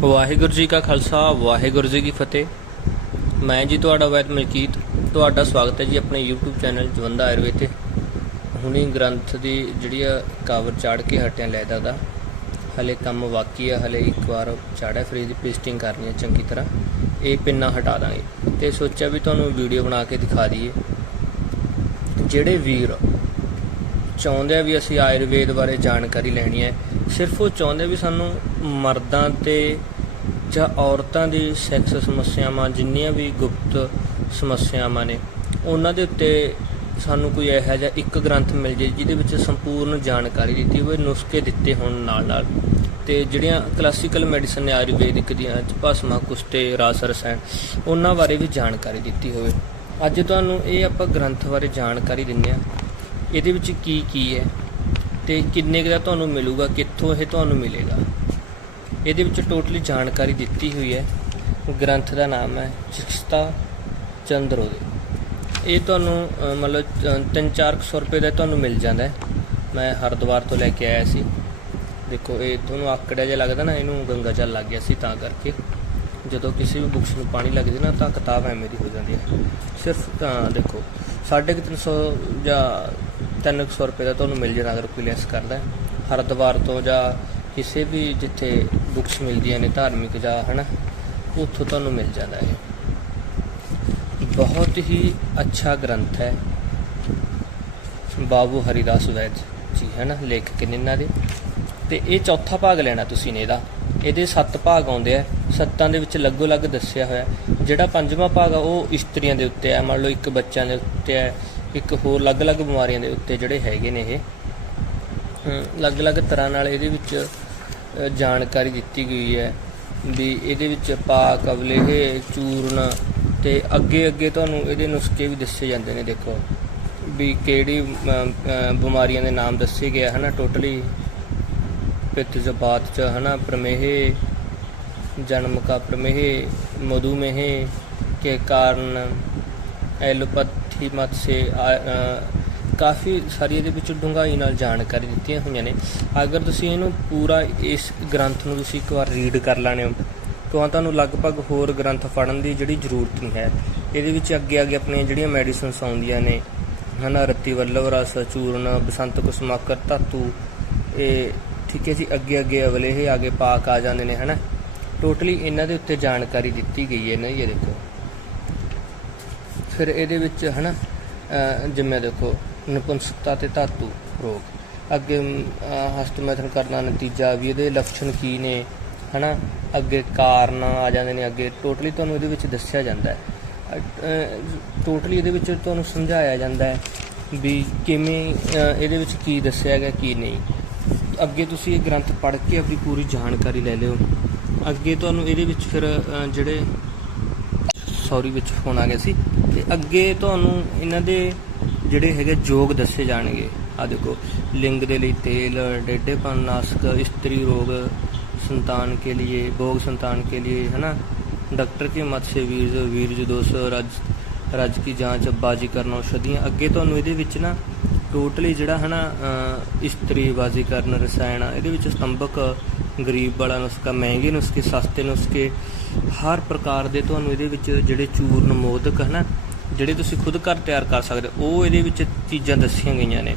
ਵਾਹਿਗੁਰੂ ਜੀ ਕਾ ਖਾਲਸਾ, ਵਾਹਿਗੁਰੂ ਜੀ ਕੀ ਫਤਿਹ। ਮੈਂ ਜੀ ਤੁਹਾਡਾ ਵੈਦ ਮਲਕੀਤ। ਤੁਹਾਡਾ ਸਵਾਗਤ ਹੈ ਜੀ ਆਪਣੇ YouTube ਚੈਨਲ ਜਵੰਦਾ ਆਯੁਰਵੇਦ ਤੇ। ਹੁਣੀ ਗ੍ਰੰਥ ਦੀ ਜਿਹੜੀ ਆ ਕਾਵਰ ਚਾੜ ਕੇ ਹਟਿਆ ਲੈ ਦਾਦਾ ਹਲੇ ਕੰਮ ਬਾਕੀ ਆ, ਹਲੇ ਇੱਕ ਵਾਰ ਚਾੜਿਆ ਫਿਰ ਇਹਦੀ ਪੇਸਟਿੰਗ ਕਰਨੀ ਹੈ ਚੰਗੀ ਤਰ੍ਹਾਂ। ਇਹ ਪਿੰਨਾ ਹਟਾ ਦਾਂਗੇ। ਤੇ ਸੋਚਿਆ ਵੀ ਤੁਹਾਨੂੰ ਵੀਡੀਓ ਬਣਾ ਕੇ ਦਿਖਾ ਦਈਏ। ਜਿਹੜੇ ਵੀਰ ਚਾਹੁੰਦੇ ਆ ਵੀ ਅਸੀਂ ਆਯੁਰਵੇਦ ਬਾਰੇ ਜਾਣਕਾਰੀ ਲੈਣੀ ਹੈ ਸਿਰਫ ਉਹ ਚਾਹੁੰਦੇ ਵੀ ਸਾਨੂੰ ਮਰਦਾਂ ਤੇ ਜਾਂ ਔਰਤਾਂ ਦੀ ਸੈਕਸ ਸਮੱਸਿਆਵਾਂ, ਜਿੰਨੀਆਂ ਵੀ ਗੁਪਤ ਸਮੱਸਿਆਵਾਂ ਨੇ, ਉਹਨਾਂ ਦੇ ਉੱਤੇ ਸਾਨੂੰ ਕੋਈ ਇਹੋ ਜਿਹਾ ਇੱਕ ਗ੍ਰੰਥ ਮਿਲ ਜੇ ਜਿਹਦੇ ਵਿੱਚ ਸੰਪੂਰਨ ਜਾਣਕਾਰੀ ਦਿੱਤੀ ਹੋਵੇ, ਨੁਸਖੇ ਦਿੱਤੇ ਹੋਣ ਨਾਲ ਨਾਲ। ਤੇ ਜਿਹੜੀਆਂ ਕਲਾਸੀਕਲ ਮੈਡੀਸਨ ਨੇ, ਆਯੁਰਵੈਦਿਕ ਦੀਆਂ, ਭਸਮਾ, ਕੁਸ਼ਤੇ, ਰਾਸ, ਰਸਾਇਣ, ਉਹਨਾਂ ਬਾਰੇ ਵੀ ਜਾਣਕਾਰੀ ਦਿੱਤੀ ਹੋਵੇ। ਅੱਜ ਤੁਹਾਨੂੰ ਇਹ ਆਪਾਂ ਗ੍ਰੰਥ ਬਾਰੇ ਜਾਣਕਾਰੀ ਦਿੰਨੇ ਆ ਇਹਦੇ ਵਿੱਚ ਕੀ ਕੀ ਹੈ? ਤੇ ਕਿੰਨੇ ਕੁ ਦਾ ਤੁਹਾਨੂੰ ਮਿਲੂਗਾ ਕਿੱਥੋਂ ਇਹ ਤੁਹਾਨੂੰ ਮਿਲੇਗਾ? ਇਹਦੇ ਵਿੱਚ ਟੋਟਲੀ ਜਾਣਕਾਰੀ ਦਿੱਤੀ ਹੋਈ ਹੈ। ਗ੍ਰੰਥ ਦਾ ਨਾਮ ਹੈ ਚਿਕਿਤਸਾ ਚੰਦਰੋਦੇ ਇਹ ਤੁਹਾਨੂੰ ਅਹ, ਮਤਲਬ 3-400 ਰੁਪਏ ਦਾ ਤੁਹਾਨੂੰ ਮਿਲ ਜਾਂਦਾ ਹੈ। ਮੈਂ ਹਰਿਦੁਆਰ ਤੋਂ ਲੈ ਕੇ ਆਇਆ ਸੀ। ਦੇਖੋ ਇਹ ਤੁਹਾਨੂੰ ਆਕੜਿਆ ਜਿਹਾ ਲੱਗਦਾ ਨਾ ਇਹਨੂੰ ਗੰਗਾ ਜਲ ਲੱਗ ਗਿਆ ਸੀ ਤਾਂ ਕਰਕੇ। ਜਦੋਂ ਕਿਸੇ ਵੀ ਬੁੱਕਸ ਨੂੰ ਪਾਣੀ ਲੱਗ ਨਾ ਤਾਂ ਕਿਤਾਬ ਐਵੇਂ ਦੀ ਹੋ ਜਾਂਦੀ ਹੈ। ਸਿਰਫ ਤਾਂ ਦੇਖੋ 350 ਜਾਂ 300 ਰੁਪਏ ਦਾ ਤੁਹਾਨੂੰ ਮਿਲ ਜਾਣਾ ਅਗਰ ਕੋਈ ਲੈਸ ਕਰਦਾ ਹੈ। ਹਰਿਦੁਆਰ ਤੋਂ ਜਾਂ ਕਿਸੇ ਵੀ ਜਿੱਥੇ ਬੁੱਕਸ ਮਿਲਦੀਆਂ ਨੇ ਧਾਰਮਿਕ ਜਾਂ, ਹਨਾ, ਉੱਥੋਂ ਤੁਹਾਨੂੰ ਮਿਲ ਜਾਂਦਾ ਹੈ। ਬਹੁਤ ਹੀ ਅੱਛਾ ਗ੍ਰੰਥ ਹੈ। ਬਾਬੂ ਹਰੀਦਾਸ ਵੈਦ ਜੀ ਹੈ ਨਾ ਲੇਖਕ ਨੇ ਇਹਨਾਂ ਦੇ। ਤੇ ਇਹ ਚੌਥਾ ਭਾਗ ਲੈਣਾ ਤੁਸੀਂ ਨੇ ਇਹਦਾ। ਇਹਦੇ 7 ਭਾਗ ਆਉਂਦੇ ਆ। ਸੱਤਾਂ ਦੇ ਵਿੱਚ ਲੱਗੋ ਲੱਗ ਦੱਸਿਆ ਹੋਇਆ। ਜਿਹੜਾ ਪੰਜਵਾਂ ਭਾਗ ਆ, ਉਹ ਇਸਤਰੀਆਂ ਦੇ ਉੱਤੇ ਆ। ਮੰਨ ਲਓ ਇੱਕ ਬੱਚਿਆਂ ਦੇ ਉੱਤੇ ਹੈ ਇੱਕ ਹੋਰ ਅਲੱਗ-ਅਲੱਗ ਬਿਮਾਰੀਆਂ ਦੇ ਉੱਤੇ ਜਿਹੜੇ ਹੈਗੇ ਨੇ ਇਹ। ਅਲੱਗ-ਅਲੱਗ ਤਰ੍ਹਾਂ ਨਾਲ ਇਹਦੇ ਵਿੱਚ ਜਾਣਕਾਰੀ ਦਿੱਤੀ ਗਈ ਹੈ ਵੀ ਇਹਦੇ ਵਿੱਚ ਪਾਕ ਅਵਲੇਹ ਚੂਰਨ ਤੇ ਅੱਗੇ ਅੱਗੇ ਤੁਹਾਨੂੰ ਇਹਦੇ ਨੁਸਖੇ ਵੀ ਦੱਸੇ ਜਾਂਦੇ ਨੇ ਦੇਖੋ। ਵੀ ਕਿਹੜੀ ਬਿਮਾਰੀਆਂ ਦੇ ਨਾਮ ਦੱਸੇ ਗਏ ਆ, ਹਨਾ ਟੋਟਲੀ। ਪਿੱਤ ਜਬਾਤ ਚ ਹਨਾ ਪ੍ਰਮੇਹ ਜਨਮ ਕਾ ਪ੍ਰਮੇਹ ਮਧੂਮੇਹ ਕੇ ਕਾਰਨ ਐਲੋਪੈਥੀ ਮਤ ਸੇ, ਆ- ਕਾਫੀ ਸਾਰੀ ਇਹਦੇ ਵਿੱਚ ਡੂੰਘਾਈ ਨਾਲ ਜਾਣਕਾਰੀ ਦਿੱਤੀਆਂ ਹੋਈਆਂ ਨੇ। ਅਗਰ ਤੁਸੀਂ ਇਹਨੂੰ ਪੂਰਾ ਇਸ ਗ੍ਰੰਥ ਨੂੰ ਤੁਸੀਂ ਇੱਕ ਵਾਰ ਰੀਡ ਕਰ ਲੈਣੇ ਹੋ, ਤਾਂ ਤੁਹਾਨੂੰ ਲਗਭਗ ਹੋਰ ਗ੍ਰੰਥ ਪੜ੍ਹਨ ਦੀ ਜਿਹੜੀ ਜ਼ਰੂਰਤ ਨਹੀਂ ਹੈ। ਇਹਦੇ ਵਿੱਚ ਅੱਗੇ ਅੱਗੇ ਆਪਣੀਆਂ ਜਿਹੜੀਆਂ ਮੈਡੀਸਿਨਸ ਆਉਂਦੀਆਂ ਨੇ, ਹਨਾ, ਰੱਤੀ ਵੱਲਭ ਰਸ, ਚੂਰਨ, ਬਸੰਤ ਕੁਸਮਾਕਰ ਧਾਤੂ ਇਹ ਠੀਕ ਹੈ ਜੀ, ਅੱਗੇ ਅੱਗੇ ਅਗਲੇ ਇਹ ਆਗੇ ਪਾਕ ਆ ਜਾਂਦੇ ਨੇ, ਹਨਾ। ਟੋਟਲੀ ਇਹਨਾਂ ਦੇ ਉੱਤੇ ਜਾਣਕਾਰੀ ਦਿੱਤੀ ਗਈ ਹੈ ਨਾ ਜੀ, ਇਹ ਦੇਖੋ। ਫਿਰ ਇਹਦੇ ਵਿੱਚ ਹਨਾ, ਅਹ, ਜਿਵੇਂ ਦੇਖੋ, ਨਪੁੰਸਕਤਾ ਤੇ ਧਾਤੂ ਰੋਗ ਅੱਗੇ ਹਸਤਮੈਥਨ ਕਰਨਾ ਨਤੀਜਾ ਵੀ ਇਹਦੇ ਲੱਛਣ ਕੀ ਨੇ, ਹਨਾ? ਅੱਗੇ ਕਾਰਨ ਆ ਜਾਂਦੇ ਨੇ, ਅੱਗੇ ਟੋਟਲੀ ਤੁਹਾਨੂੰ ਇਹਦੇ ਵਿੱਚ ਦੱਸਿਆ ਜਾਂਦਾ ਹੈ। ਟੋਟਲੀ ਇਹਦੇ ਵਿੱਚ ਤੁਹਾਨੂੰ ਸਮਝਾਇਆ ਜਾਂਦਾ ਹੈ ਵੀ ਕਿਵੇਂ ਇਹਦੇ ਵਿੱਚ ਕੀ ਦੱਸਿਆ ਗਿਆ, ਕੀ ਨਹੀਂ। ਅੱਗੇ ਤੁਸੀਂ ਇਹ ਗ੍ਰੰਥ ਪੜ੍ਹ ਕੇ ਆਪਣੀ ਪੂਰੀ ਜਾਣਕਾਰੀ ਲੈ ਲਿਓ। ਅੱਗੇ ਤੁਹਾਨੂੰ ਇਹਦੇ ਵਿੱਚ ਫਿਰ ਜਿਹੜੇ ਸੌਰੀ ਵਿੱਚ ਫੋਨ ਆ ਗਿਆ ਸੀ ਤੇ ਅੱਗੇ ਤੁਹਾਨੂੰ ਇਹਨਾਂ ਦੇ ਜਿਹੜੇ ਹੈਗੇ ਯੋਗ ਦੱਸੇ ਜਾਣਗੇ ਆ ਦੇਖੋ ਲਿੰਗ ਦੇ ਲਈ ਤੇਲ ਡੇਡੇਪਨ ਨਾਸ਼ਕ ਇਸਤਰੀ ਰੋਗ ਸੰਤਾਨ के लिए भोग संतान के लिए है ना डॉक्टर के मत से ਵੀਰਜ ਵੀਰਜ ਦੋਸ਼ ਰਜ ਰਜ ਕੀ ਜਾਂਚ ਬਾਜੀ ਕਰਨ ਔਸ਼ਧੀਆਂ ਅੱਗੇ ਤੁਹਾਨੂੰ ਇਹਦੇ ਵਿੱਚ ਨਾ ਟੋਟਲੀ ਜਿਹੜਾ ਹਨਾ ਅਹ, ਇਸਤਰੀ ਬਾਜੀ ਕਰਨ ਰਸਾਇਣ ਆ, ਇਹਦੇ ਵਿੱਚ ਸਤੰਭਕ ਗਰੀਬ ਵਾਲਾ ਨੁਸਖਾ ਮਹਿੰਗੇ ਨੁਸਖੇ ਸਸਤੇ ਨੁਸਖੇ ਹਰ ਪ੍ਰਕਾਰ ਦੇ ਤੁਹਾਨੂੰ ਇਹਦੇ ਵਿੱਚ ਜਿਹੜੇ ਚੂਰਨ ਮੋਦਕ ਹਨਾ ਜਿਹੜੇ ਤੁਸੀਂ ਖੁਦ ਘਰ ਤਿਆਰ ਕਰ ਸਕਦੇ ਹੋ, ਉਹ ਇਹਦੇ ਵਿੱਚ ਚੀਜ਼ਾਂ ਦੱਸੀਆਂ ਗਈਆਂ ਨੇ।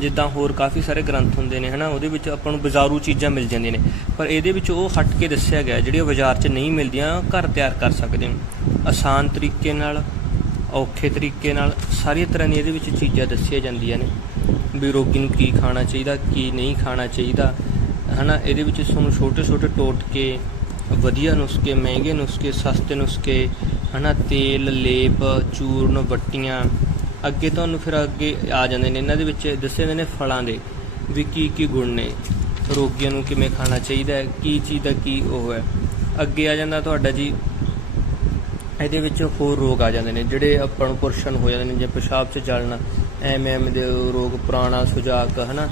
ਜਿੱਦਾਂ ਹੋਰ ਕਾਫੀ ਸਾਰੇ ਗ੍ਰੰਥ ਹੁੰਦੇ ਨੇ ਹਨਾ ਉਹਦੇ ਵਿੱਚ ਆਪਾਂ ਨੂੰ ਬਾਜ਼ਾਰੂ ਚੀਜ਼ਾਂ ਮਿਲ ਜਾਂਦੀਆਂ ਨੇ। ਪਰ ਇਹਦੇ ਵਿੱਚ ਉਹ ਹਟ ਕੇ ਦੱਸਿਆ ਗਿਆ ਜਿਹੜੀਆਂ ਬਾਜ਼ਾਰ 'ਚ ਨਹੀਂ ਮਿਲਦੀਆਂ ਘਰ ਤਿਆਰ ਕਰ ਸਕਦੇ ਹੋ ਆਸਾਨ ਤਰੀਕੇ ਨਾਲ ਔਖੇ ਤਰੀਕੇ ਨਾਲ ਸਾਰੀਆਂ ਤਰ੍ਹਾਂ ਦੀਆਂ ਇਹਦੇ ਵਿੱਚ ਚੀਜ਼ਾਂ ਦੱਸੀਆਂ ਜਾਂਦੀਆਂ ਨੇ। ਵੀ ਰੋਗੀ ਨੂੰ ਕੀ ਖਾਣਾ ਚਾਹੀਦਾ ਕੀ ਨਹੀਂ ਖਾਣਾ ਚਾਹੀਦਾ ਹਨਾ ਇਹਦੇ ਵਿੱਚ ਤੁਹਾਨੂੰ ਛੋਟੇ ਛੋਟੇ ਟੋਟਕੇ ਵਧੀਆ ਨੁਸਖੇ, ਮਹਿੰਗੇ ਨੁਸਖੇ, ਸਸਤੇ ਨੁਸਖੇ, ਹਨਾ, ਤੇਲ, ਲੇਪ, ਚੂਰਨ, ਵੱਟੀਆਂ। ਅੱਗੇ ਤੁਹਾਨੂੰ ਫਿਰ ਅੱਗੇ ਆ ਜਾਂਦੇ ਨੇ। ਇਹਨਾਂ ਦੇ ਵਿੱਚ ਦੱਸੇ ਜਾਂਦੇ ਨੇ ਫਲਾਂ ਦੇ ਵੀ ਕੀ ਕੀ ਗੁਣ ਨੇ। ਰੋਗੀਆਂ ਨੂੰ ਕਿਵੇਂ ਖਾਣਾ ਚਾਹੀਦਾ ਹੈ, ਕੀ ਚੀਜ਼ ਦਾ ਕੀ ਉਹ ਹੈ। ਅੱਗੇ ਆ ਜਾਂਦਾ ਤੁਹਾਡਾ ਜੀ, ਇਹਦੇ ਵਿੱਚ ਹੋਰ ਰੋਗ ਆ ਜਾਂਦੇ ਨੇ, ਜਿਹੜੇ ਆਪਾਂ ਨੂੰ ਪੁਰਸ਼ਾਂ ਹੋ ਜਾਂਦੇ ਨੇ, ਜਿਵੇਂ ਪਿਸ਼ਾਬ 'ਚ ਜਲਣਾ ਐਮ ਐਮ ਦੇ ਰੋਗ, ਪੁਰਾਣਾ ਸੁਜਾਕ ਹਨਾ।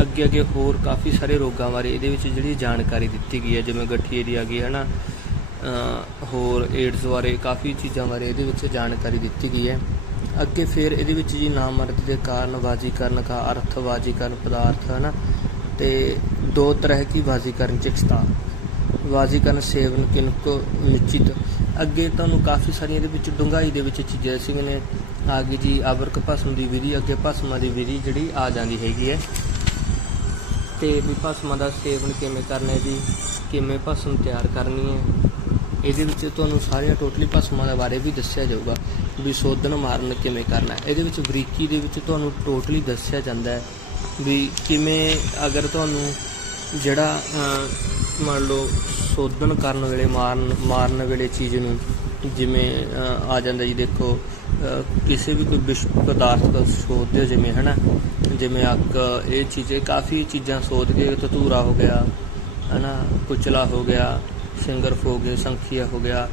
ਅੱਗੇ ਅੱਗੇ ਹੋਰ ਕਾਫੀ ਸਾਰੇ ਰੋਗਾਂ ਬਾਰੇ ਇਹਦੇ ਵਿੱਚ ਜਿਹੜੀ ਜਾਣਕਾਰੀ ਦਿੱਤੀ ਗਈ ਹੈ, ਜਿਵੇਂ ਗਠੀਏ ਦੀ ਆ ਗਈ ਹੈ ਨਾ ਹੋਰ ਏਡਸ ਬਾਰੇ ਕਾਫੀ ਚੀਜ਼ਾਂ ਬਾਰੇ ਇਹਦੇ ਵਿੱਚ ਜਾਣਕਾਰੀ ਦਿੱਤੀ ਗਈ ਹੈ। ਅੱਗੇ ਫਿਰ ਇਹਦੇ ਵਿੱਚ ਜੀ ਨਾਮਰਦ ਦੇ ਕਾਰਨ ਵਾਜੀਕਰਨ ਦਾ ਅਰਥ ਵਾਜੀਕਰਨ ਪਦਾਰਥ ਹੈ ਨਾ ਤੇ ਦੋ ਤਰ੍ਹਾਂ ਕੀ ਬਾਜ਼ੀਕਰਨ ਚਿਕਸਤਾ ਵਾਜੀਕਰਨ ਸੇਵਨ ਕਿਨਕੋ ਨਿਸ਼ਚਿਤ? ਅੱਗੇ ਤੁਹਾਨੂੰ ਕਾਫੀ ਸਾਰੀਆਂ ਇਹਦੇ ਵਿੱਚ ਡੁੰਗਾਈ ਦੇ ਵਿੱਚ ਚੀਜ਼ਾਂ ਦੱਸੀਆਂ ਨੇ। ਆ ਗਈ ਜੀ ਆਵਰਕ ਭਸਮ ਦੀ ਵਿਧੀ, ਅੱਗੇ ਭਸਮਾਂ ਦੀ ਵਿਧੀ ਜਿਹੜੀ ਆ ਜਾਂਦੀ ਹੈਗੀ ਹੈ। ਤੇ ਵੀ ਭਸਮਾਂ ਦਾ ਸੇਵਨ ਕਿਵੇਂ ਕਰਨਾ ਹੈ ਜੀ? ਕਿਵੇਂ ਭਸਮ ਤਿਆਰ ਕਰਨੀ ਹੈ? ਇਹਦੇ ਵਿੱਚ ਤੁਹਾਨੂੰ ਸਾਰੀਆਂ ਟੋਟਲੀ ਭਸਮਾਂ ਦੇ ਬਾਰੇ ਵੀ ਦੱਸਿਆ ਜਾਊਗਾ ਵੀ ਸੋਧਨ ਮਾਰਨ ਕਿਵੇਂ ਕਰਨਾ ਹੈ। ਇਹਦੇ ਵਿੱਚ ਬਰੀਕੀ ਦੇ ਵਿੱਚ ਤੁਹਾਨੂੰ ਟੋਟਲੀ ਦੱਸਿਆ ਜਾਂਦਾ ਹੈ ਵੀ ਕਿਵੇਂ ਅਗਰ ਤੁਹਾਨੂੰ ਜਿਹੜਾ ਮੰਨ ਲਓ ਸੋਧਨ ਕਰਨ ਵੇਲੇ ਮਾਰਨ ਮਾਰਨ ਵੇਲੇ ਚੀਜ਼ ਨੂੰ ਜਿਵੇਂ ਆ ਜਾਂਦਾ ਜੀ ਦੇਖੋ ਕਿਸੇ ਵੀ ਕੋਈ ਵਿਸ਼ਵ ਪਦਾਰਥ ਦਾ ਸੋਧਦੇ ਹੋ ਜਿਵੇਂ, ਹਨਾ? ਜਿਵੇਂ ਅੱਗ ਇਹ ਚੀਜ਼ੇ ਕਾਫੀ ਚੀਜ਼ਾਂ ਸੋਧ ਕੇ ਧਤੂਰਾ ਹੋ ਗਿਆ, ਹਨਾ, ਕੁਚਲਾ ਹੋ ਗਿਆ, ਸਿੰਗਰਫ ਹੋ ਗਏ, ਸੰਖੀਆ ਹੋ ਗਿਆ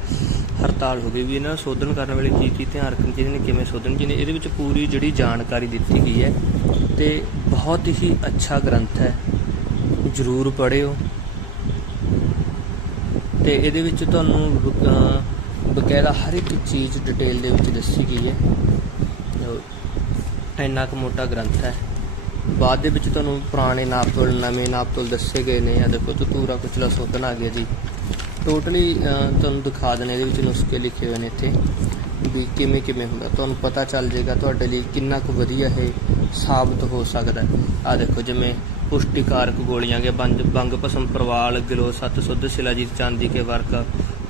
ਹਰਤਾਲ ਹੋ ਗਈ, ਵੀ ਇਹਨਾਂ ਨੂੰ ਸੋਧਨ ਕਰਨ ਵੇਲੇ ਕੀ ਕੀ ਧਿਆਨ ਰੱਖਣਾ ਚਾਹੀਦੇ ਨੇ ਕਿਵੇਂ ਸੋਧਣ ਚਾਹੀਦੇ ਨੇ ਇਹਦੇ ਵਿੱਚ ਪੂਰੀ ਜਿਹੜੀ ਜਾਣਕਾਰੀ ਦਿੱਤੀ ਗਈ ਹੈ, ਤੇ ਬਹੁਤ ਹੀ ਅੱਛਾ ਗ੍ਰੰਥ ਹੈ, ਜ਼ਰੂਰ ਪੜ੍ਹਿਓ। ਤੇ ਇਹਦੇ ਵਿੱਚ ਤੁਹਾਨੂੰ ਬਕਾਇਦਾ ਹਰ ਇੱਕ ਚੀਜ਼ ਡਿਟੇਲ ਦੇ ਵਿੱਚ ਦੱਸੀ ਗਈ ਹੈ। ਇੰਨਾ ਕੁ ਮੋਟਾ ਗ੍ਰੰਥ ਹੈ। ਬਾਅਦ ਦੇ ਵਿੱਚ ਤੁਹਾਨੂੰ ਪੁਰਾਣੇ ਨਾਪਤੋਲ, ਨਵੇਂ ਨਾਪਤੋਲ ਦੱਸੇ ਗਏ ਨੇ ਆ ਦੇਖੋ ਧਤੂਰਾ ਕੁਚਲਾ ਸੋਧਨ ਆ ਗਿਆ ਜੀ। ਟੋਟਲੀ ਤੁਹਾਨੂੰ ਦਿਖਾ ਦੇਣੇ, ਇਹਦੇ ਵਿੱਚ ਨੁਸਖੇ ਲਿਖੇ ਹੋਏ ਨੇ ਇੱਥੇ, ਵੀ ਕਿਵੇਂ ਕਿਵੇਂ ਹੁੰਦਾ। ਤੁਹਾਨੂੰ ਪਤਾ ਚੱਲ ਜਾਏਗਾ ਤੁਹਾਡੇ ਲਈ ਕਿੰਨਾ ਕੁ ਵਧੀਆ ਇਹ ਸਾਬਤ ਹੋ ਸਕਦਾ ਆ ਦੇਖੋ, ਜਿਵੇਂ ਪੁਸ਼ਟੀਕਾਰਕ ਗੋਲੀਆਂ ਕੇ ਬੰਦ, ਬੰਗ ਭਸਮ ਪ੍ਰਵਾਲ, ਗਿਲੋ ਸੱਤ, ਸੁੱਧ ਸ਼ਿਲਾਜੀਤ ਚਾਂਦੀ ਕੇ ਵਰਕ,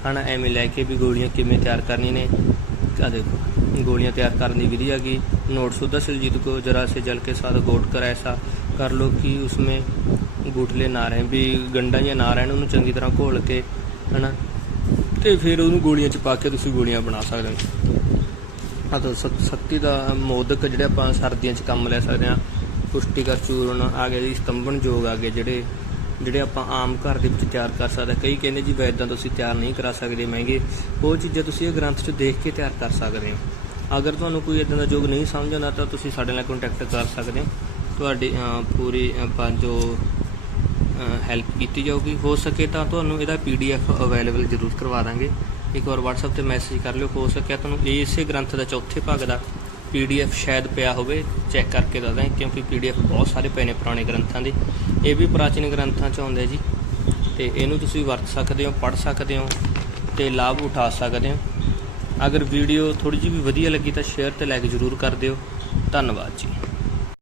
ਹਨਾ, ਐਵੇਂ ਲੈ ਕੇ ਵੀ ਗੋਲੀਆਂ ਕਿਵੇਂ ਤਿਆਰ ਕਰਨੀਆਂ ਨੇ। ਆ ਦੇਖੋ। गोलियां तैयार करने की विधि आ गई नोट शुद्ध शिलजीत को जरा से जल के साथ गोट कर ऐसा कर लो कि उसमें गुठले ना रहें ਵੀ ਗੰਡਾ ਜਾਂ ਨਾ ਰਹਿਣ ਉਹਨੂੰ ਚੰਗੀ ਤਰ੍ਹਾਂ ਘੋਲ ਕੇ ਹਨਾ ਤੇ ਫਿਰ ਉਹਨੂੰ ਗੋਲੀਆਂ ਚ ਪਾ ਕੇ ਤੁਸੀਂ ਗੋਲੀਆਂ ਬਣਾ ਸਕਦੇ ਹੋ ਆ ਤਾਂ ਸਕ- ਸ਼ਕਤੀ ਦਾ ਮੋਦਕ ਜਿਹੜੇ ਆਪਾਂ ਸਰਦੀਆਂ ਚ ਕੰਮ ਲੈ ਸਕਦੇ ਆ ਪੁਸ਼ਟੀਕਰ ਚੂਰਨ ਆ ਗਏ ਜੀ ਸਤੰਭਨ ਜੋਗ ਆ ਗਏ ਜਿਹੜੇ ਜਿਹੜੇ ਆਪਾਂ ਆਮ ਘਰ ਦੇ ਵਿੱਚ ਤਿਆਰ ਕਰ ਸਕਦੇ ਹਾਂ। ਕਈ ਕਹਿੰਦੇ ਜੀ ਵੈਦਾਂ ਤੋਂ ਅਸੀਂ ਤਿਆਰ ਨਹੀਂ ਕਰਾ ਸਕਦੇ ਮਹਿੰਗੇ ਉਹ ਚੀਜ਼ਾਂ ਤੁਸੀਂ ਇਹ ਗ੍ਰੰਥ 'ਚ ਦੇਖ ਕੇ ਤਿਆਰ ਕਰ ਸਕਦੇ ਹੋ ਅਗਰ ਤੁਹਾਨੂੰ ਕੋਈ ਇਦਾਂ ਦਾ ਯੋਗ ਨਹੀਂ ਸਮਝ ਆਉਂਦਾ ਤਾਂ ਤੁਸੀਂ ਸਾਡੇ ਨਾਲ ਕੰਟੈਕਟ ਕਰ ਸਕਦੇ ਹੋ। ਤੁਹਾਡੀ ਪੂਰੀ, ਆਪਾਂ ਜੋ ਹੈਲਪ ਕੀਤੀ ਜਾਊਗੀ। ਹੋ ਸਕੇ ਤਾਂ ਤੁਹਾਨੂੰ ਇਹਦਾ ਪੀਡੀਐਫ ਅਵੇਲੇਬਲ ਜ਼ਰੂਰ ਕਰਵਾ ਦਾਂਗੇ। ਇੱਕ ਵਾਰ WhatsApp ਤੇ ਮੈਸੇਜ ਕਰ ਲਿਓ। ਹੋ ਸਕਿਆ ਤੁਹਾਨੂੰ ਇਹ ਇਸੇ ਗ੍ਰੰਥ ਦਾ ਚੌਥੇ ਭਾਗ ਦਾ ਪੀਡੀਐਫ ਸ਼ਾਇਦ ਪਿਆ ਹੋਵੇ ਚੈੱਕ ਕਰਕੇ ਦੱਸਦਾ ਕਿਉਂਕਿ ਪੀਡੀਐਫ ਬਹੁਤ ਸਾਰੇ ਪਏ ਨੇ ਪੁਰਾਣੇ ਗ੍ਰੰਥਾਂ ਦੇ। ਇਹ ਵੀ ਪ੍ਰਾਚੀਨ ਗ੍ਰੰਥਾਂ ਚ ਆਉਂਦੇ ਜੀ। ਤੇ ਇਹਨੂੰ ਤੁਸੀਂ ਵਰਤ ਸਕਦੇ ਹੋ, ਪੜ੍ਹ ਸਕਦੇ ਹੋ ਤੇ ਲਾਭ ਉਠਾ ਸਕਦੇ ਹੋ। ਅਗਰ ਵੀਡੀਓ ਥੋੜੀ ਜਿਹੀ ਵੀ ਵਧੀਆ ਲੱਗੀ ਤਾਂ ਸ਼ੇਅਰ ਤੇ ਲਾਈਕ ਜ਼ਰੂਰ ਕਰ ਦਿਓ। ਧੰਨਵਾਦ ਜੀ।